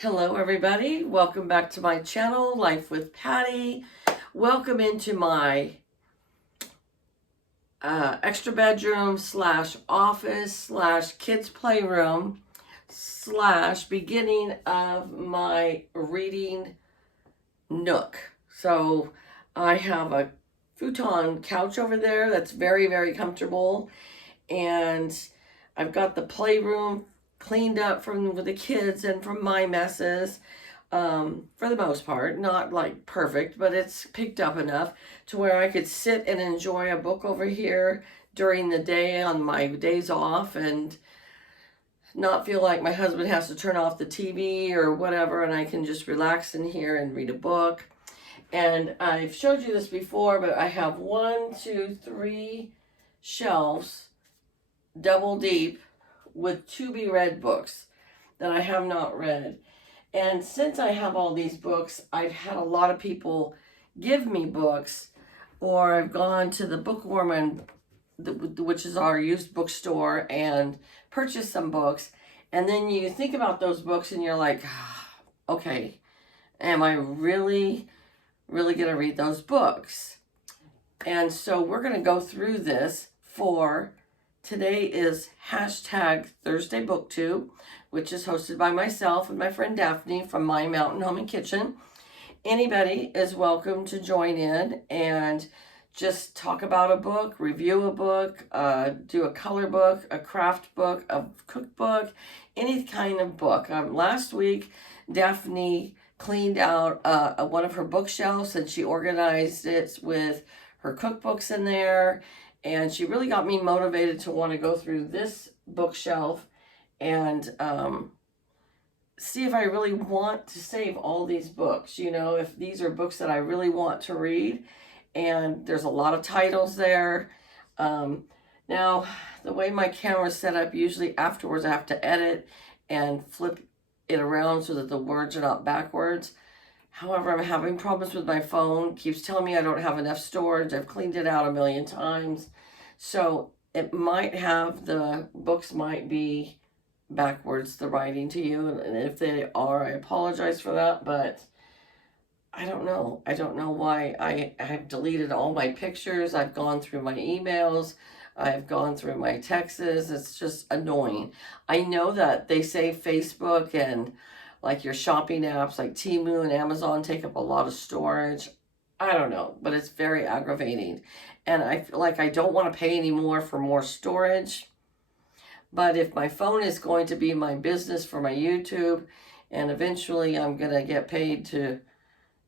Hello everybody, welcome back to my channel, Life with Patty. Welcome into my extra bedroom slash office slash kids playroom slash beginning of my reading nook. So I have a futon couch over there that's very, very comfortable, and I've got the playroom cleaned up from the kids and from my messes, for the most part. Not like perfect, but it's picked up enough to where I could sit and enjoy a book over here during the day on my days off and not feel like my husband has to turn off the TV or whatever, and I can just relax in here and read a book. And I've showed you this before, but I have 3 shelves double deep with to be read books that I have not read. And since I have all these books, I've had a lot of people give me books, or I've gone to the Bookworm, which is our used bookstore, and purchased some books. And then you think about those books and you're like, okay, am I really going to read those books? And so we're going to go through this for today is hashtag Thursday BookTube, which is hosted by myself and my friend Daphne from My Mountain Home and Kitchen. Anybody is welcome to join in and just talk about a book, review a book, do a color book, a craft book, a cookbook, any kind of book. Last week, Daphne cleaned out one of her bookshelves and she organized it with her cookbooks in there. And she really got me motivated to want to go through this bookshelf and see if I really want to save all these books. You know, if these are books that I really want to read. And there's a lot of titles there. Now, the way my camera's set up, usually afterwards I have to edit and flip it around so that the words are not backwards. However, I'm having problems with my phone. It keeps telling me I don't have enough storage. I've cleaned it out a million times. So it might have, the books might be backwards, the writing to you. And if they are, I apologize for that. But I don't know. I don't know why. I've deleted all my pictures. I've gone through my emails. I've gone through my texts. It's just annoying. I know that they say Facebook and like your shopping apps like Temu and Amazon take up a lot of storage. I don't know, but it's very aggravating. And I feel like I don't want to pay any more for more storage. But if my phone is going to be my business for my YouTube, and eventually I'm going to get paid to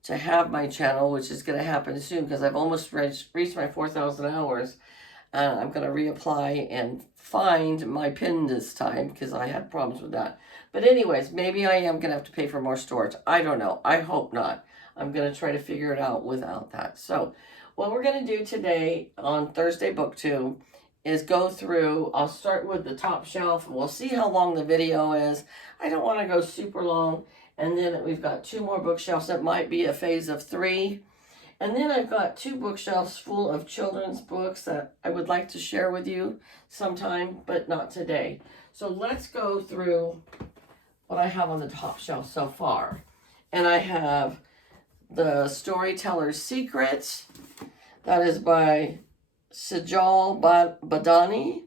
have my channel, which is going to happen soon because I've almost reached my 4,000 hours. I'm going to reapply and find my pin this time because I had problems with that. But anyways, maybe I am going to have to pay for more storage. I don't know. I hope not. I'm going to try to figure it out without that. So what we're going to do today on Thursday BookTube is go through. I'll start with the top shelf and we'll see how long the video is. I don't want to go super long. And then we've got 2 more bookshelves. That might be a phase of 3. And then I've got 2 bookshelves full of children's books that I would like to share with you sometime, but not today. So let's go through what I have on the top shelf so far. And I have The Storyteller's Secret. That is by Sejal Badani.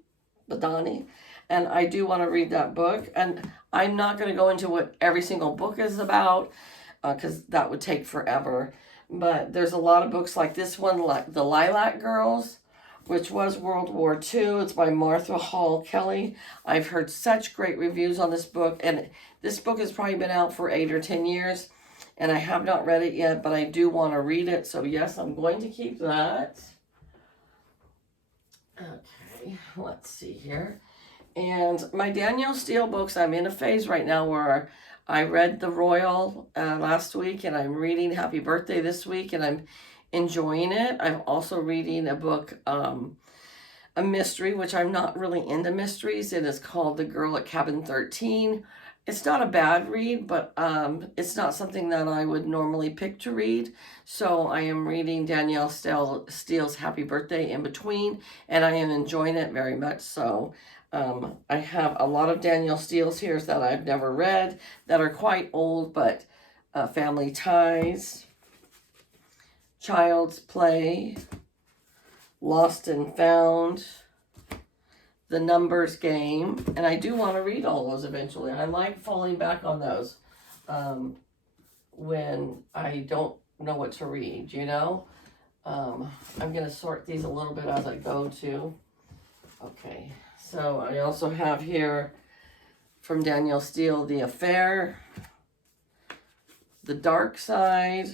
And I do want to read that book. And I'm not going to go into what every single book is about because that would take forever. But there's a lot of books like this one, like The Lilac Girls, which was World War II. It's by Martha Hall Kelly. I've heard such great reviews on this book. And this book has probably been out for 8 or 10 years. And I have not read it yet, but I do want to read it. So yes, I'm going to keep that. Okay, let's see here. And my Danielle Steele books, I'm in a phase right now where I read The Royal last week, and I'm reading Happy Birthday this week, and I'm enjoying it. I'm also reading a book, a mystery, which I'm not really into mysteries. It is called The Girl at Cabin 13. It's not a bad read, but it's not something that I would normally pick to read. So I am reading Danielle Steele's Happy Birthday in between, and I am enjoying it very much so. I have a lot of Danielle Steele's here that I've never read that are quite old, but Family Ties, Child's Play, Lost and Found, The Numbers Game, and I do want to read all those eventually. I like falling back on those when I don't know what to read, you know? I'm going to sort these a little bit as I go too. Okay, so I also have here from Danielle Steele, The Affair, The Dark Side,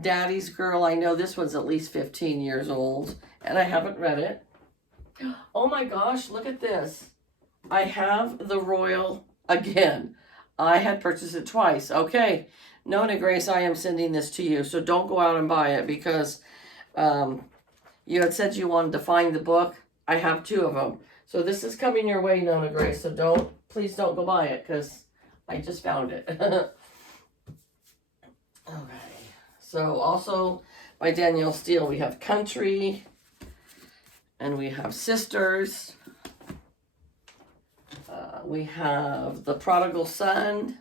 Daddy's Girl. I know this one's at least 15 years old, and I haven't read it. Oh my gosh, look at this. I have The Royal again. I had purchased it twice. Okay, Nona Grace, I am sending this to you, so don't go out and buy it because you had said you wanted to find the book. I have 2 of them. So this is coming your way, Nona Grace, so please don't go buy it because I just found it. Okay, so also by Danielle Steele, we have Country, and we have Sisters. We have The Prodigal Son.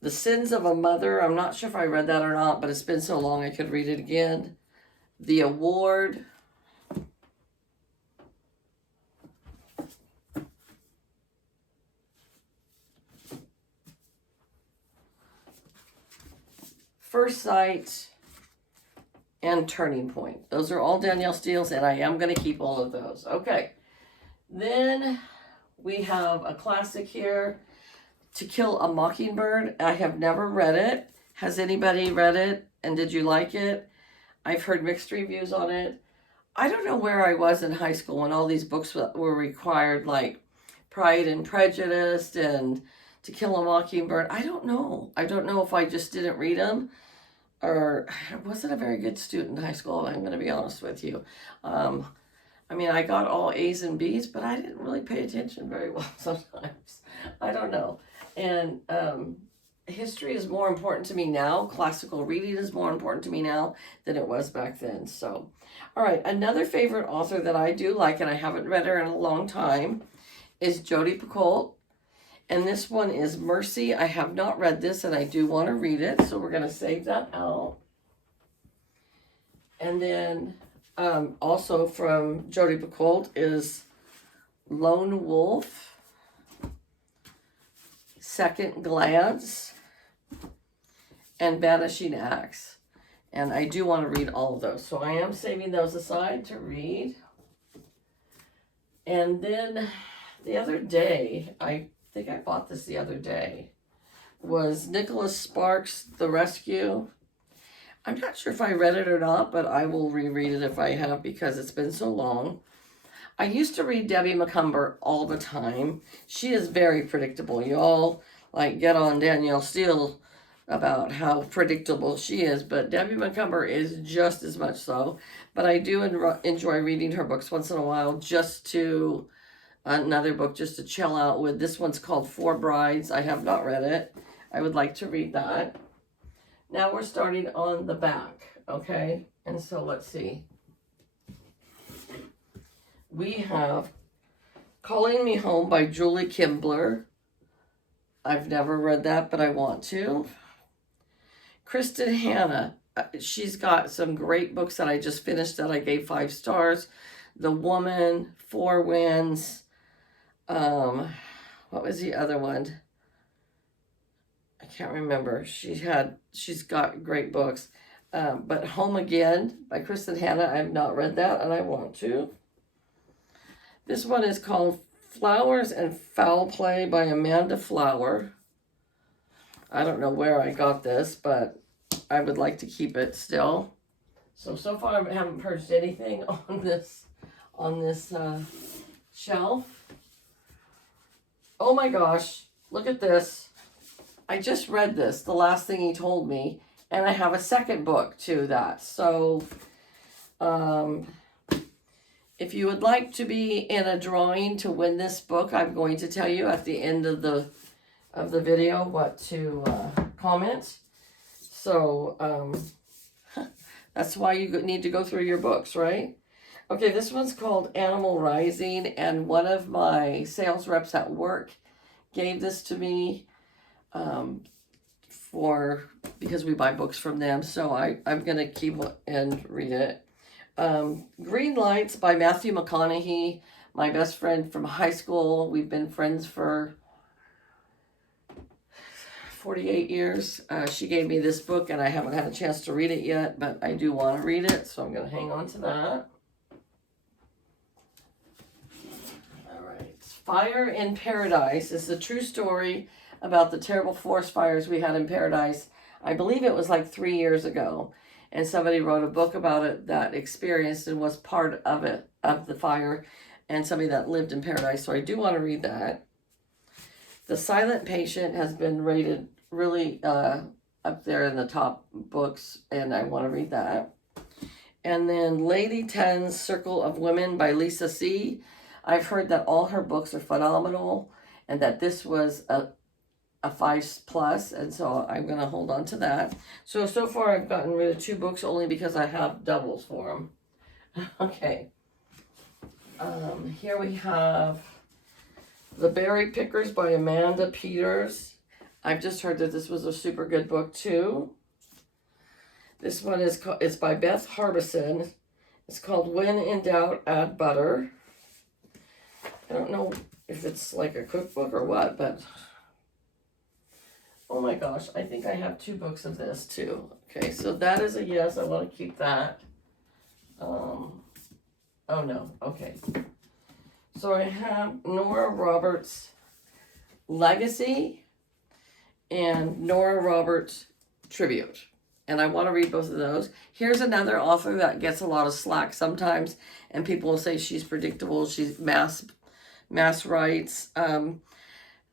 The Sins of a Mother. I'm not sure if I read that or not, but it's been so long I could read it again. The Award. First Sight, and Turning Point. Those are all Danielle Steele's, and I am going to keep all of those. Okay. Then we have a classic here, To Kill a Mockingbird. I have never read it. Has anybody read it, and did you like it? I've heard mixed reviews on it. I don't know where I was in high school when all these books were required, like Pride and Prejudice and To Kill a Mockingbird. I don't know. I don't know if I just didn't read them, or I wasn't a very good student in high school, I'm going to be honest with you. I mean, I got all A's and B's, but I didn't really pay attention very well sometimes. I don't know. And history is more important to me now. Classical reading is more important to me now than it was back then. So, all right, another favorite author that I do like, and I haven't read her in a long time, is Jodi Picoult. And this one is Mercy. I have not read this, and I do want to read it, so we're going to save that out. And then also from Jodi Picoult is Lone Wolf, Second Glance, and Vanishing Acts. And I do want to read all of those, so I am saving those aside to read. And then the other day, I think I bought this the other day, was Nicholas Sparks' The Rescue. I'm not sure if I read it or not, but I will reread it if I have because it's been so long. I used to read Debbie Macomber all the time. She is very predictable. You all like get on Danielle Steele about how predictable she is, but Debbie Macomber is just as much so. But I do enjoy reading her books once in a while, just to another book just to chill out with. This one's called Four Brides. I have not read it. I would like to read that. Now we're starting on the back, okay? And so let's see. We have Calling Me Home by Julie Kimbler. I've never read that, but I want to. Kristen Hanna. She's got some great books that I just finished that I gave 5 stars. The Woman, Four Winds. What was the other one? I can't remember. She's got great books. But Home Again by Kristen Hanna. I have not read that, and I want to. This one is called Flowers and Foul Play by Amanda Flower. I don't know where I got this, but I would like to keep it still. So far I haven't purchased anything on this shelf. Oh my gosh, look at this. I just read this, The Last Thing He Told Me, and I have a second book to that. So, if you would like to be in a drawing to win this book, I'm going to tell you at the end of the video what to comment. So, that's why you need to go through your books, right? Okay, this one's called Animal Rising, and one of my sales reps at work gave this to me because we buy books from them, so I'm going to keep and read it. Green Lights by Matthew McConaughey, my best friend from high school. We've been friends for 48 years. She gave me this book, and I haven't had a chance to read it yet, but I do want to read it, so I'm going to hang on to that. All right. Fire in Paradise is the true story about the terrible forest fires we had in Paradise. I believe it was like 3 years ago, and somebody wrote a book about it that experienced and was part of it, of the fire, and somebody that lived in Paradise, so I do want to read that. The Silent Patient has been rated really up there in the top books, and I want to read that. And then Lady Ten's Circle of Women by Lisa C. I've heard that all her books are phenomenal, and that this was a 5+, and so I'm going to hold on to that. So far I've gotten rid of 2 books only because I have doubles for them. Okay. Here we have The Berry Pickers by Amanda Peters. I've just heard that this was a super good book too. This one it's by Beth Harbison. It's called When in Doubt, Add Butter. I don't know if it's like a cookbook or what, but oh my gosh, I think I have 2 books of this too. Okay, so that is a yes. I want to keep that. Oh no, okay. So I have Nora Roberts' Legacy and Nora Roberts' Tribute. And I want to read both of those. Here's another author that gets a lot of slack sometimes, and people will say she's predictable, she's mass writes.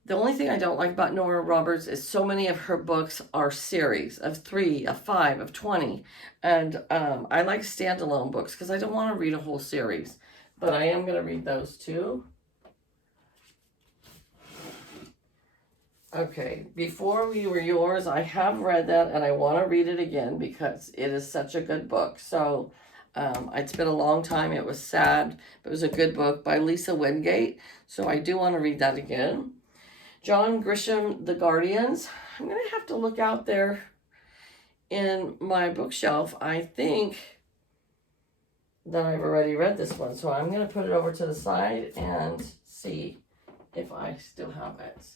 The only thing I don't like about Nora Roberts is so many of her books are series of 3, of 5, of 20. And I like standalone books because I don't want to read a whole series. But I am going to read those too. Okay, Before We Were Yours, I have read that and I want to read it again because it is such a good book. So it's been a long time. It was sad, but it was a good book by Lisa Wingate. So I do want to read that again. John Grisham, The Guardians. I'm going to have to look out there in my bookshelf. I think that I've already read this one. So I'm going to put it over to the side and see if I still have it.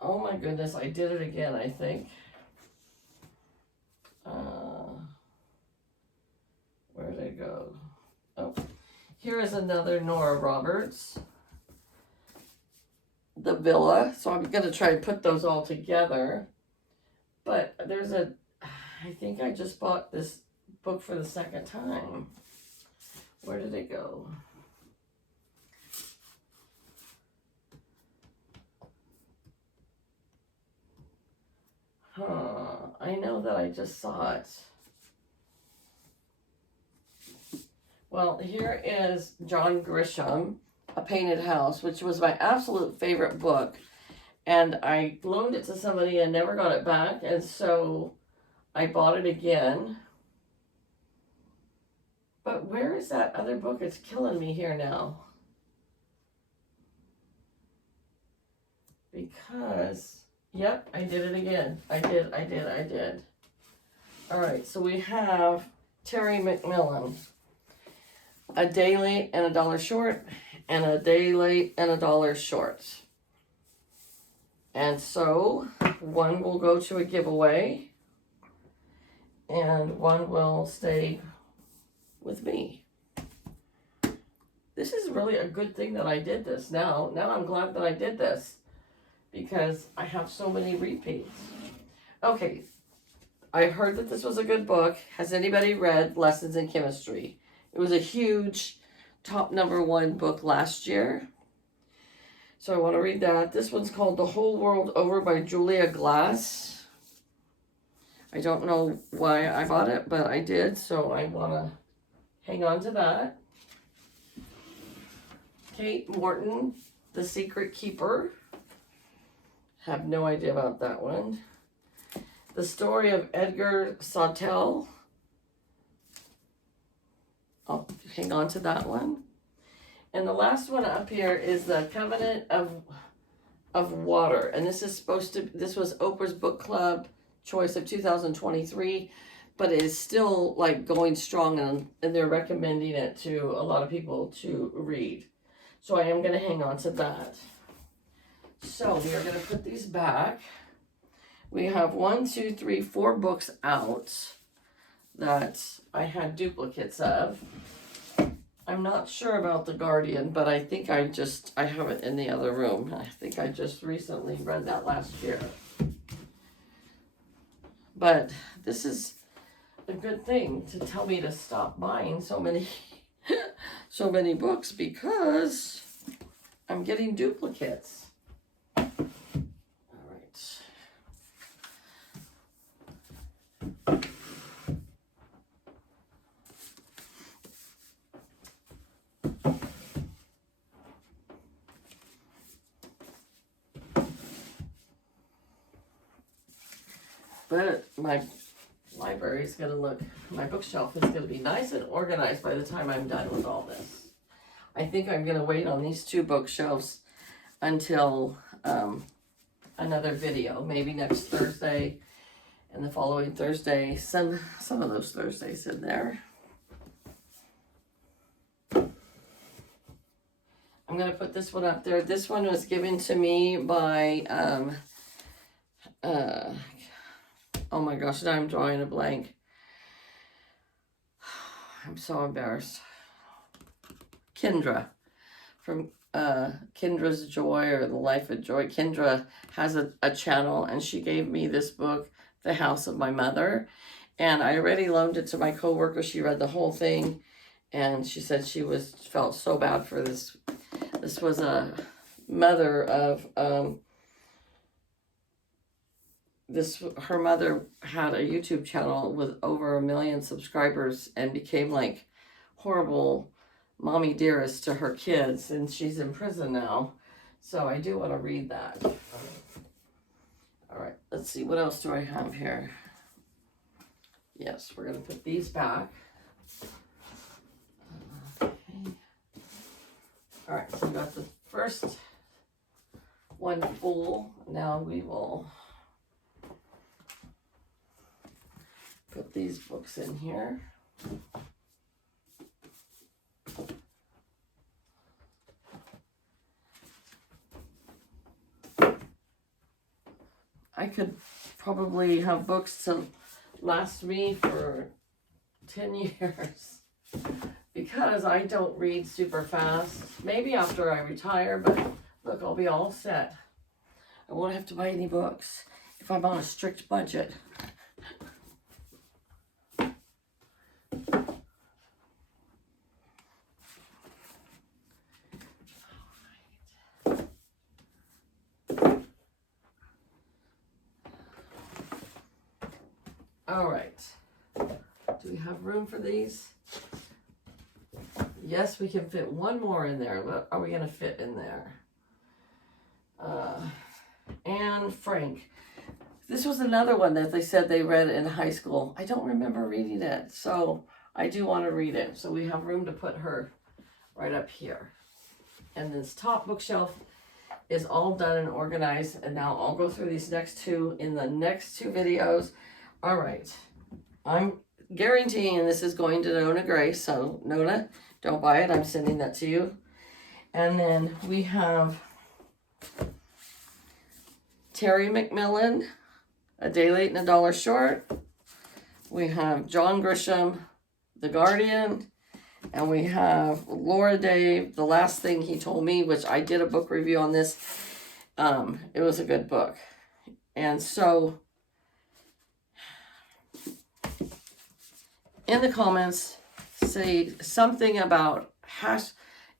Oh my goodness, I did it again, I think. Where did it go? Oh, here is another Nora Roberts. The Villa. So I'm going to try and put those all together. But I think I just bought this book for the second time. Where did it go? I know that I just saw it. Well, here is John Grisham, A Painted House, which was my absolute favorite book. And I loaned it to somebody and never got it back. And so I bought it again. But where is that other book? It's killing me here now. Because, yep, I did it again. I did. All right, so we have Terry McMillan. A Day Late and $1 Short, and A Day Late and $1 Short. And so one will go to a giveaway and one will stay with me. This is really a good thing that I did this now. Now I'm glad that I did this because I have so many repeats. Okay, I heard that this was a good book. Has anybody read Lessons in Chemistry? It was a huge top #1 book last year. So I want to read that. This one's called The Whole World Over by Julia Glass. I don't know why I bought it, but I did. So I want to hang on to that. Kate Morton, The Secret Keeper. Have no idea about that one. The Story of Edgar Sawtelle. Oh, hang on to that one. And the last one up here is the Covenant of Water. And this is this was Oprah's book club choice of 2023, but it is still like going strong, and they're recommending it to a lot of people to read. So I am going to hang on to that. So we are going to put these back. We have 1, 2, 3, 4 books out that I had duplicates of. I'm not sure about The Guardian, but I think I have it in the other room. I think I just recently read that last year. But this is a good thing to tell me to stop buying so many so many books, because I'm getting duplicates. All right. But my library is going to look, my bookshelf is going to be nice and organized by the time I'm done with all this. I think I'm going to wait on these 2 bookshelves until another video, maybe next Thursday and the following Thursday, some of those Thursdays in there. I'm going to put this one up there. This one was given to me by, oh my gosh, now I'm drawing a blank. I'm so embarrassed. Kendra, from Kendra's Joy, or The Life of Joy. Kendra has a channel, and she gave me this book, The House of My Mother. And I already loaned it to my coworker. She read the whole thing, and she said she felt so bad for this. This was a mother of her mother had a YouTube channel with over 1 million subscribers and became like horrible mommy dearest to her kids, and she's in prison now. So I do want to read that. All right, let's see, what else do I have here? Yes, we're going to put these back. Okay. All right, so we got the first one full. Now we will put these books in here. I could probably have books to last me for 10 years because I don't read super fast. Maybe after I retire, but look, I'll be all set. I won't have to buy any books if I'm on a strict budget. All right, do we have room for these? Yes, we can fit one more in there. What are we going to fit in there? Anne Frank. This was another one that they said they read in high school. I don't remember reading it, so I do want to read it. So we have room to put her right up here. And this top bookshelf is all done and organized. And now I'll go through these next 2 in the next 2 videos. All right, I'm guaranteeing this is going to Nona Gray, so Nona, don't buy it. I'm sending that to you. And then we have Terry McMillan, A Day Late and a Dollar Short. We have John Grisham, The Guardian. And we have Laura Dave, The Last Thing He Told Me, which I did a book review on this. It was a good book. And so in the comments, say something about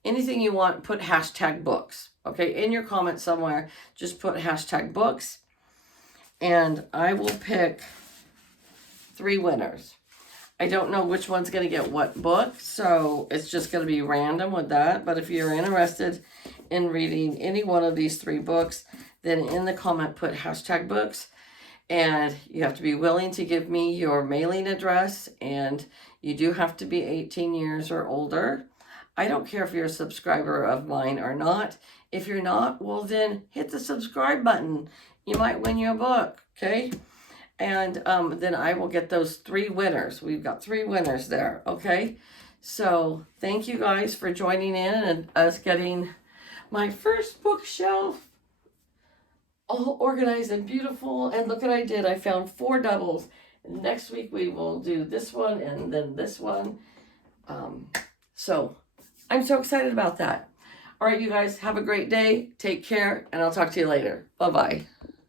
anything you want, put hashtag books. Okay, in your comments somewhere, just put hashtag books. And I will pick 3 winners. I don't know which one's going to get what book, so it's just going to be random with that. But if you're interested in reading any one of these 3 books, then in the comment put hashtag books. And you have to be willing to give me your mailing address, and you do have to be 18 years or older. I don't care if you're a subscriber of mine or not. If you're not, well then hit the subscribe button. You might win you a book, okay? And then I will get those 3 winners. We've got 3 winners there, okay? So thank you guys for joining in and us getting my first bookshelf all organized and beautiful. And look what I did. I found 4 doubles. Next week we will do this one and then this one. So I'm so excited about that. All right, you guys, have a great day. Take care, and I'll talk to you later. Bye-bye.